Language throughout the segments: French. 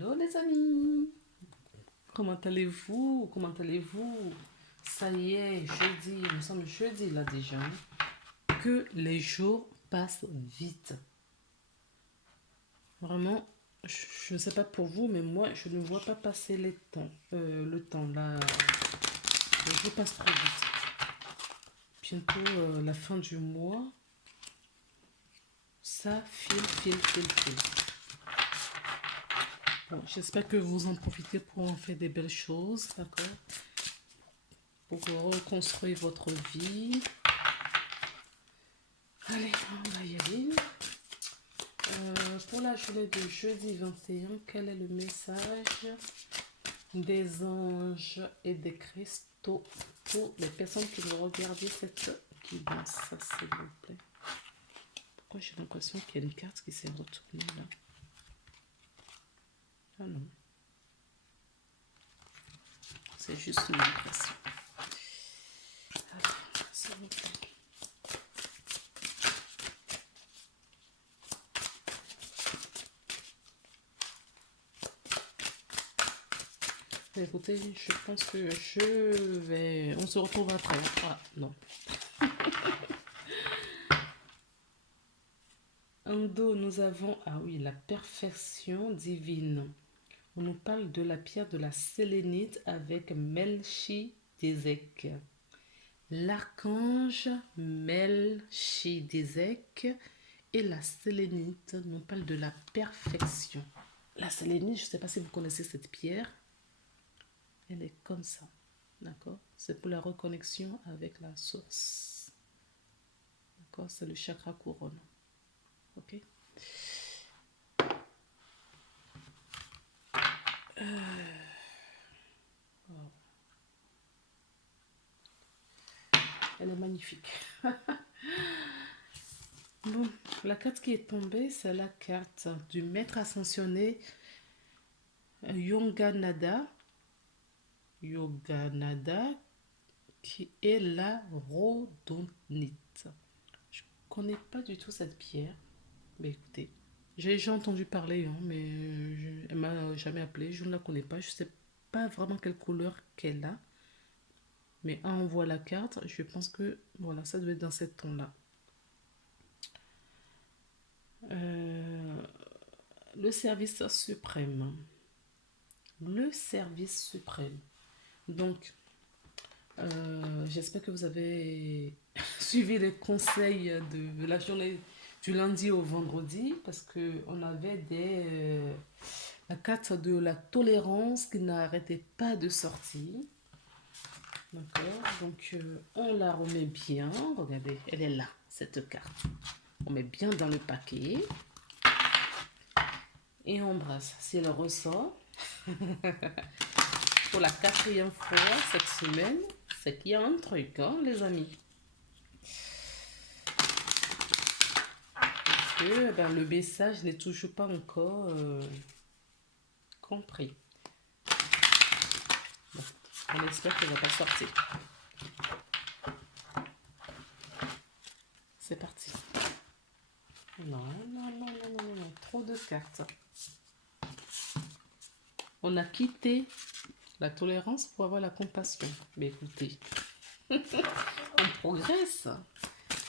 Hello les amis, comment allez-vous? Comment allez-vous? Ça y est, jeudi, nous sommes jeudi là déjà. Que les jours passent vite. Vraiment, je ne sais pas pour vous, mais moi, je ne vois pas passer le temps là. Les jours passent trop vite. Bientôt la fin du mois, ça file. Bon, j'espère que vous en profitez pour en faire des belles choses, d'accord? Pour reconstruire votre vie. Allez, on va y aller. Pour la journée de jeudi 21, quel est le message des anges et des cristaux pour les personnes qui vont regarder cette guidance, s'il vous plaît? Pourquoi j'ai l'impression qu'il y a une carte qui s'est retournée là? Ah non. C'est juste une impression. Allez, s'il vous plaît. Écoutez, je pense que je vais... On se retrouve après. Ah, non. En dos, nous avons... Ah oui, la perfection divine. On nous parle de la pierre de la sélénite avec Melchizedek. L'archange Melchizedek et la sélénite nous parlent de la perfection. La sélénite, je ne sais pas si vous connaissez cette pierre. Elle est comme ça. D'accord? C'est pour la reconnexion avec la source. D'accord? C'est le chakra couronne. Ok? Wow. Elle est magnifique. Bon, la carte qui est tombée, c'est la carte du maître ascensionné Yogananda. Yogananda, qui est la rhodonite. Je connais pas du tout cette pierre. Mais écoutez, j'ai déjà entendu parler, hein, mais elle m'a jamais appelé. Je ne la connais pas. Je sais pas vraiment quelle couleur qu'elle a. Mais quand on voit la carte, je pense que voilà, ça doit être dans cette ton-là. Le service suprême. Le service suprême. Donc, j'espère que vous avez suivi les conseils de la journée du lundi au vendredi parce qu'on avait la carte de la tolérance qui n'arrêtait pas de sortir. D'accord? Donc, on la remet bien. Regardez, elle est là, cette carte. On met bien dans le paquet. Et on brasse. Si elle ressort, pour la 4e fois cette semaine, c'est qu'il y a un truc, hein, les amis. Que ben, le message n'est toujours pas encore compris. Bon, on espère qu'elle ne va pas sortir. C'est parti. Non, trop de cartes. On a quitté la tolérance pour avoir la compassion. Mais écoutez, on progresse.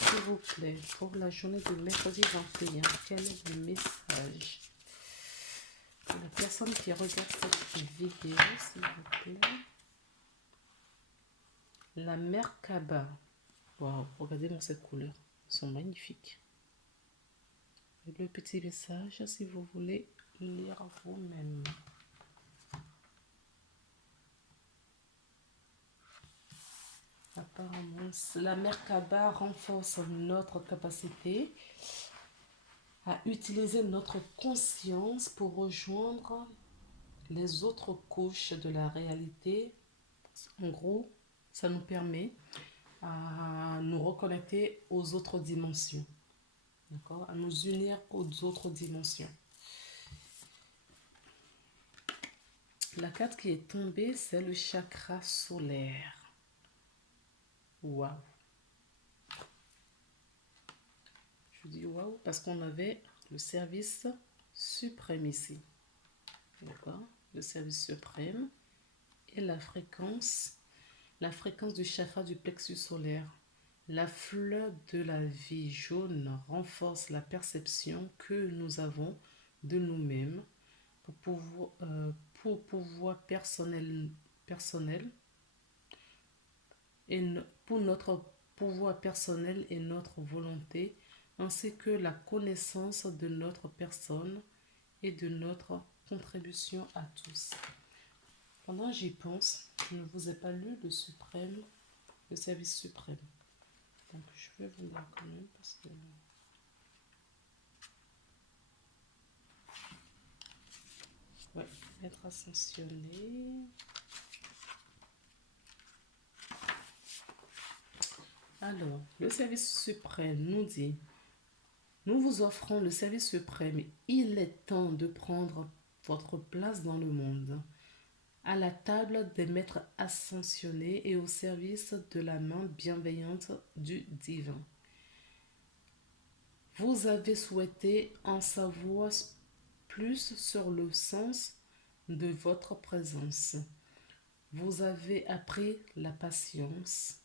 S'il vous plaît, pour la journée de mercredi 21, quel est le message pour la personne qui regarde cette vidéo, s'il vous plaît? La Merkaba. Waouh, regardez-moi cette couleur. Elles sont magnifiques. Et le petit message, si vous voulez lire vous-même. Apparemment, la Merkaba renforce notre capacité à utiliser notre conscience pour rejoindre les autres couches de la réalité. En gros, ça nous permet à nous reconnecter aux autres dimensions. D'accord? À nous unir aux autres dimensions. La carte qui est tombée, c'est le chakra solaire. Waouh! Je dis waouh parce qu'on avait le service suprême ici. d'accord, le service suprême, et la fréquence du chakra du plexus solaire. La fleur de la vie jaune renforce la perception que nous avons de nous-mêmes pour pouvoir personnel et pour notre pouvoir personnel et notre volonté, ainsi que la connaissance de notre personne et de notre contribution à tous. Pendant que j'y pense, je ne vous ai pas lu le service suprême. Donc je vais vous lire quand même parce que... Ouais, être ascensionné. Alors, le service suprême nous dit: nous vous offrons le service suprême. Il est temps de prendre votre place dans le monde, à la table des maîtres ascensionnés et au service de la main bienveillante du divin. Vous avez souhaité en savoir plus sur le sens de votre présence. Vous avez appris la patience.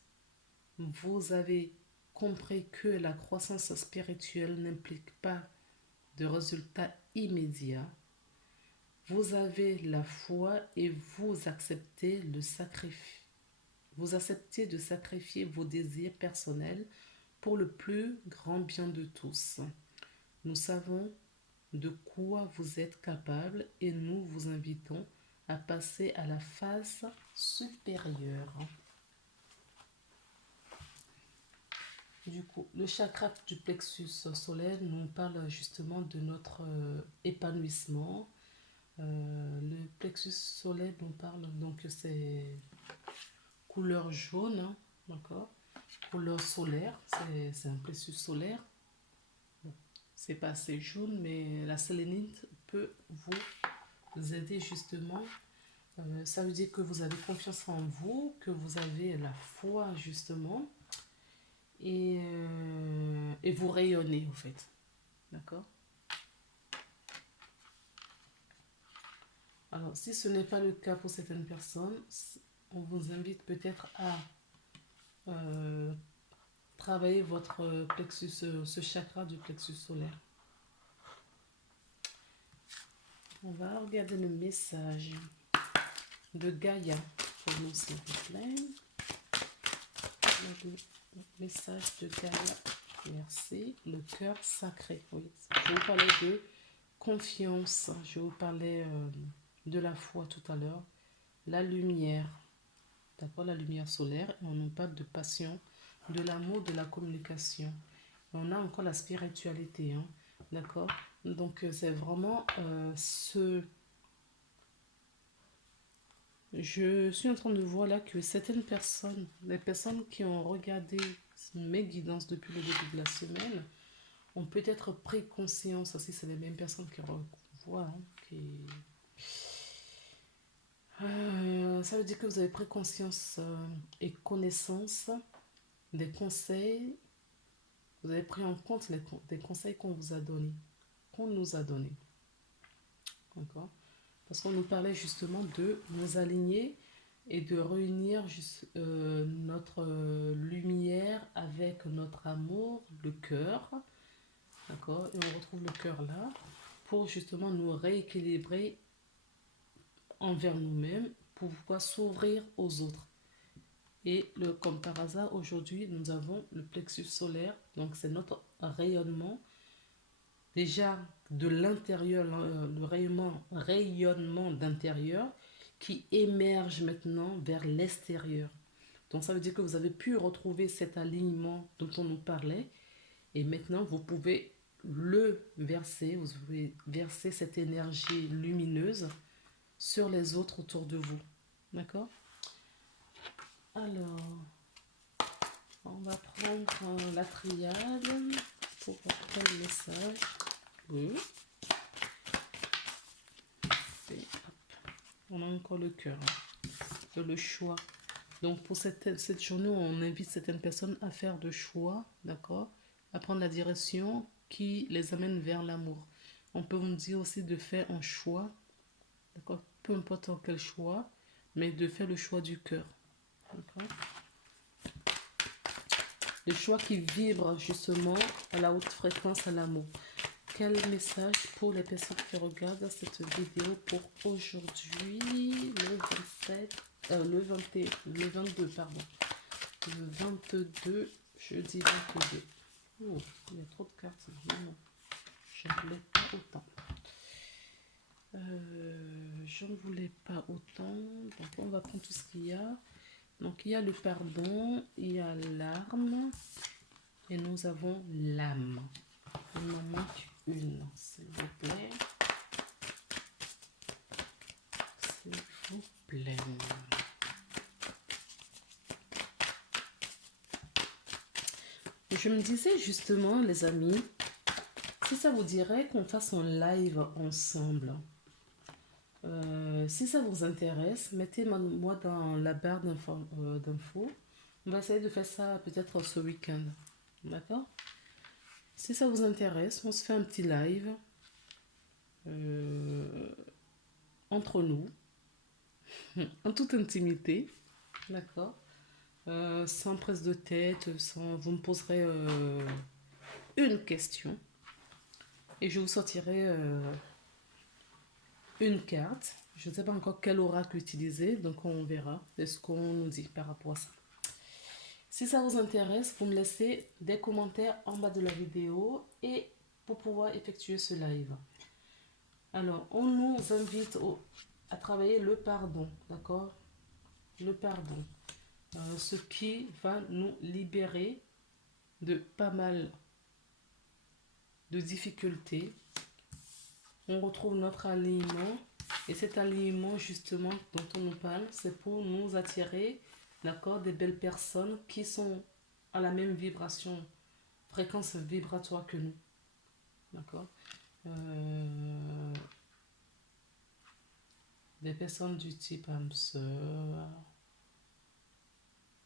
Vous avez compris que la croissance spirituelle n'implique pas de résultats immédiats. Vous avez la foi et vous acceptez le sacrifice. Vous acceptez de sacrifier vos désirs personnels pour le plus grand bien de tous. Nous savons de quoi vous êtes capable et nous vous invitons à passer à la phase supérieure. Du coup, le chakra du plexus solaire nous parle justement de notre épanouissement. Le plexus solaire nous parle, donc c'est couleur jaune, hein, d'accord? Couleur solaire, c'est un plexus solaire. Bon, c'est pas assez jaune, mais la sélénite peut vous aider justement. Ça veut dire que vous avez confiance en vous, que vous avez la foi justement. Et vous rayonnez en fait. D'accord? Alors, si ce n'est pas le cas pour certaines personnes, on vous invite peut-être à travailler votre plexus, ce chakra du plexus solaire. On va regarder le message de Gaïa pour nous, s'il vous plaît. Le message de Gaïa. Merci. Le cœur sacré. Oui. Je vous parlais de confiance. Je vous parlais de la foi tout à l'heure. La lumière. D'accord, la lumière solaire. Et on nous parle de passion, de l'amour, de la communication. Et on a encore la spiritualité. Hein, d'accord. Donc, c'est vraiment ce... Je suis en train de voir là que certaines personnes, les personnes qui ont regardé mes guidances depuis le début de la semaine, ont peut-être pris conscience, si c'est les mêmes personnes qui revoient, hein, ça veut dire que vous avez pris conscience et connaissance des conseils, vous avez pris en compte des conseils qu'on vous a donnés, qu'on nous a donnés. D'accord? Parce qu'on nous parlait justement de nous aligner et de réunir notre lumière avec notre amour, le cœur. D'accord? Et on retrouve le cœur là pour justement nous rééquilibrer envers nous-mêmes pour pouvoir s'ouvrir aux autres. Et comme par hasard, aujourd'hui, nous avons le plexus solaire. Donc, c'est notre rayonnement. Déjà, de l'intérieur, le rayonnement d'intérieur qui émerge maintenant vers l'extérieur. Donc, ça veut dire que vous avez pu retrouver cet alignement dont on nous parlait. Et maintenant, vous pouvez le verser. Vous pouvez verser cette énergie lumineuse sur les autres autour de vous. D'accord? Alors, on va prendre la triade pour prendre le message. Oui. Et hop. On a encore le cœur. Hein. Le choix. Donc, pour cette journée, on invite certaines personnes à faire de choix, d'accord? À prendre la direction qui les amène vers l'amour. On peut vous dire aussi de faire un choix D'accord? Peu importe en quel choix, mais de faire le choix du cœur. D'accord? Le choix qui vibre justement à la haute fréquence à l'amour. Quel message pour les personnes qui regardent cette vidéo pour aujourd'hui, le 27, le 21, le 22, pardon. Le 22, jeudi 22. Oh, il y a trop de cartes. Non, je ne voulais pas autant. Je ne voulais pas autant. Donc, on va prendre tout ce qu'il y a. Donc, il y a le pardon, il y a l'arme et nous avons l'âme. Il m'en manque une, s'il vous plaît. S'il vous plaît. Je me disais justement, les amis, si ça vous dirait qu'on fasse un live ensemble. Si ça vous intéresse, mettez-moi dans la barre d'infos. On va essayer de faire ça peut-être ce week-end. D'accord? Si ça vous intéresse, on se fait un petit live entre nous, en toute intimité. D'accord? Sans prise de tête, sans... Vous me poserez une question et je vous sortirai une carte. Je ne sais pas encore quel oracle utiliser, donc on verra ce qu'on nous dit par rapport à ça. Si ça vous intéresse, vous me laissez des commentaires en bas de la vidéo et pour pouvoir effectuer ce live. Alors, on nous invite à travailler le pardon, d'accord? Le pardon. Ce qui va nous libérer de pas mal de difficultés. On retrouve notre alignement et cet alignement justement dont on nous parle, c'est pour nous attirer, d'accord, des belles personnes qui sont à la même vibration, fréquence vibratoire que nous, d'accord. Des personnes du type âme sœur,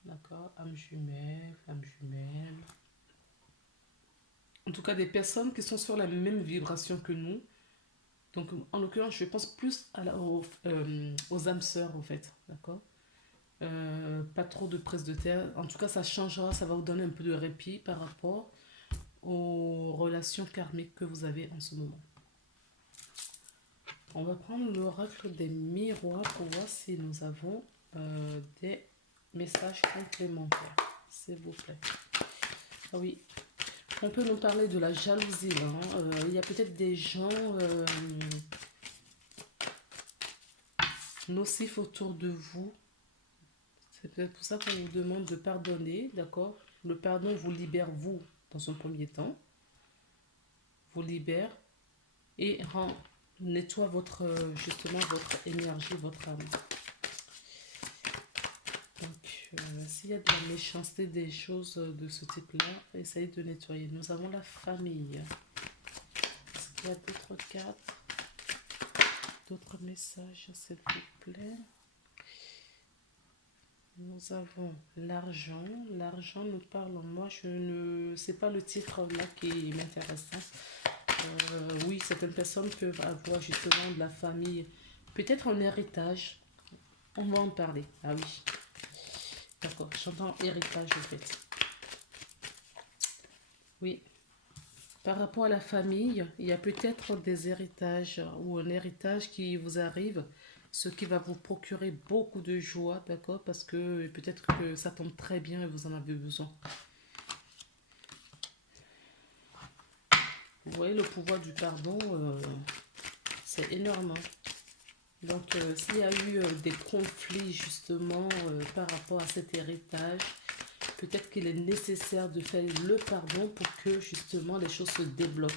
d'accord, âme jumelle, flamme jumelle. En tout cas, des personnes qui sont sur la même vibration que nous. Donc, en l'occurrence, je pense plus aux âmes sœurs, en fait, d'accord. Pas trop de prise de terre. En tout cas, ça changera, ça va vous donner un peu de répit par rapport aux relations karmiques que vous avez en ce moment. On va prendre l'oracle des miroirs pour voir si nous avons des messages complémentaires, s'il vous plaît. Ah oui, on peut nous parler de la jalousie. Hein. Il y a peut-être des gens nocifs autour de vous. C'est peut-être pour ça qu'on vous demande de pardonner, d'accord? Le pardon vous libère, vous, dans un premier temps. Vous libère et nettoie justement votre énergie, votre âme. Donc, s'il y a de la méchanceté, des choses de ce type-là, essayez de nettoyer. Nous avons la famille. Est-ce qu'il y a d'autres cartes? D'autres messages, s'il vous plaît? Nous avons l'argent. L'argent nous parle. Moi, je ne sais pas le titre là qui m'intéresse. Oui, certaines personnes peuvent avoir justement de la famille. Peut-être un héritage. On va en parler. Ah oui. D'accord, j'entends héritage en fait. Oui. Par rapport à la famille, il y a peut-être des héritages ou un héritage qui vous arrive, ce qui va vous procurer beaucoup de joie, d'accord? Parce que peut-être que ça tombe très bien et vous en avez besoin. Vous voyez, le pouvoir du pardon, c'est énorme. Hein. Donc, s'il y a eu des conflits justement par rapport à cet héritage, peut-être qu'il est nécessaire de faire le pardon pour que justement les choses se débloquent.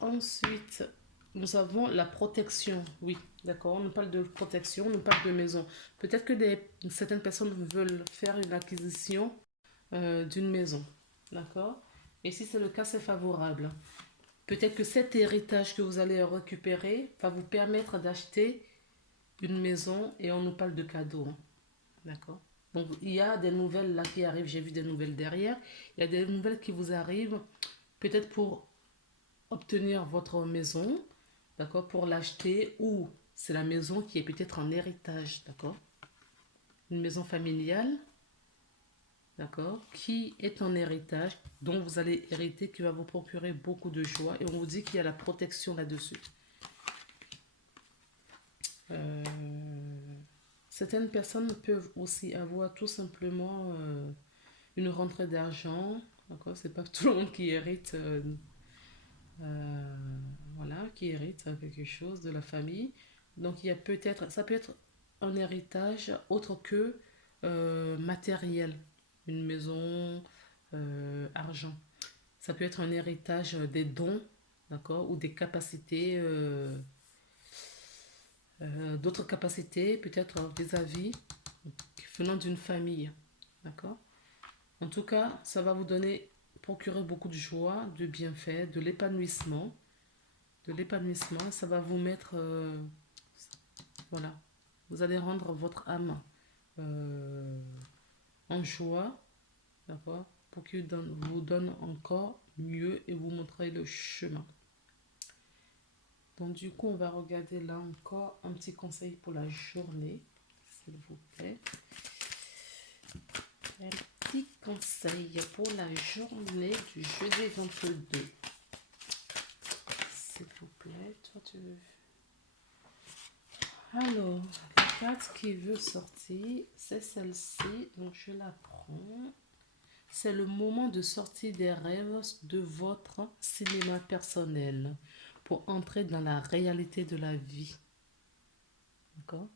Ensuite, nous avons la protection. Oui, d'accord, on nous parle de protection, on nous parle de maison. Peut-être que certaines personnes veulent faire une acquisition d'une maison. D'accord? Et si c'est le cas, c'est favorable. Peut-être que cet héritage que vous allez récupérer va vous permettre d'acheter une maison et on nous parle de cadeaux. D'accord? Donc, il y a des nouvelles là qui arrivent. J'ai vu des nouvelles derrière. Il y a des nouvelles qui vous arrivent peut-être pour obtenir votre maison, d'accord, pour l'acheter, ou c'est la maison qui est peut-être en héritage, d'accord, une maison familiale, d'accord, qui est en héritage, dont vous allez hériter, qui va vous procurer beaucoup de joie, et on vous dit qu'il y a la protection là-dessus. Certaines personnes peuvent aussi avoir tout simplement une rentrée d'argent, d'accord, c'est pas tout le monde qui hérite, voilà, qui hérite quelque chose de la famille. Donc il y a peut-être, ça peut être un héritage autre que matériel, une maison, argent. Ça peut être un héritage des dons, d'accord, ou des capacités, d'autres capacités, peut-être vis-à-vis, venant d'une famille, d'accord. En tout cas, ça va vous donner, procurer beaucoup de joie, de bienfaits, de l'épanouissement. Ça va vous mettre, voilà, vous allez rendre votre âme euh, en joie, d'accord, pour qu'il vous donne encore mieux et vous montrer le chemin. Donc du coup, on va regarder là encore un petit conseil pour la journée, s'il vous plaît. Un petit conseil pour la journée du jeudi 22. S'il vous plaît, toi tu veux. Alors, la carte qui veut sortir, c'est celle-ci, donc je la prends. C'est le moment de sortir des rêves de votre cinéma personnel pour entrer dans la réalité de la vie. D'accord.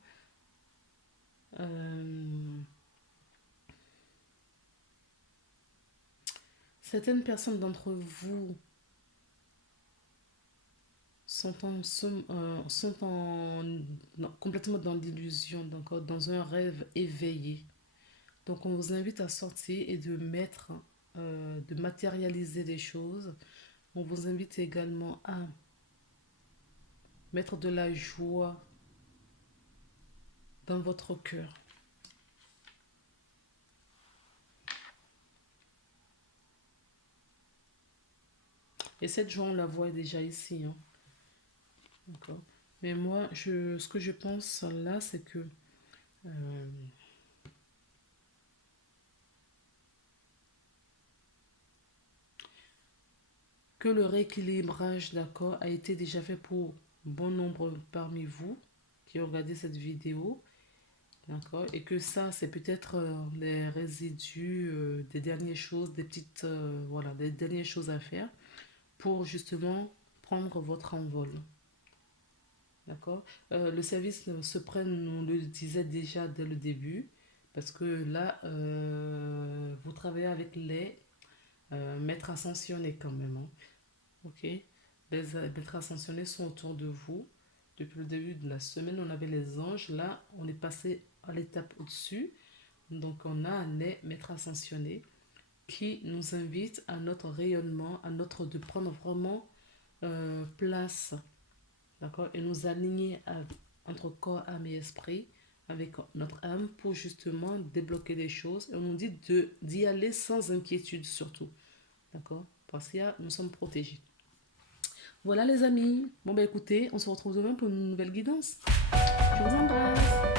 Certaines personnes d'entre vous complètement dans l'illusion, donc dans un rêve éveillé. Donc on vous invite à sortir et de mettre, de matérialiser les choses. On vous invite également à mettre de la joie dans votre cœur. Et cette joie, on la voit déjà ici, hein. D'accord. Mais moi, ce que je pense là, c'est euh, que le rééquilibrage, d'accord, a été déjà fait pour bon nombre parmi vous qui ont regardé cette vidéo, d'accord, et que ça, c'est peut-être les résidus des dernières choses, des petites, voilà, des dernières choses à faire pour justement prendre votre envol. D'accord. Le service Suprême nous le disait déjà dès le début, parce que là, vous travaillez avec les maîtres ascensionnés quand même, hein. Ok. Les maîtres ascensionnés sont autour de vous. Depuis le début de la semaine, on avait les anges. Là, on est passé à l'étape au-dessus. Donc, on a les maîtres ascensionnés qui nous invitent à notre rayonnement, à notre de prendre vraiment place, d'accord, et nous aligner entre corps, âme et esprit avec notre âme pour justement débloquer des choses. Et on nous dit d'y aller sans inquiétude surtout, d'accord, parce que nous sommes protégés. Voilà les amis. Bon bah écoutez, on se retrouve demain pour une nouvelle guidance. Je vous embrasse.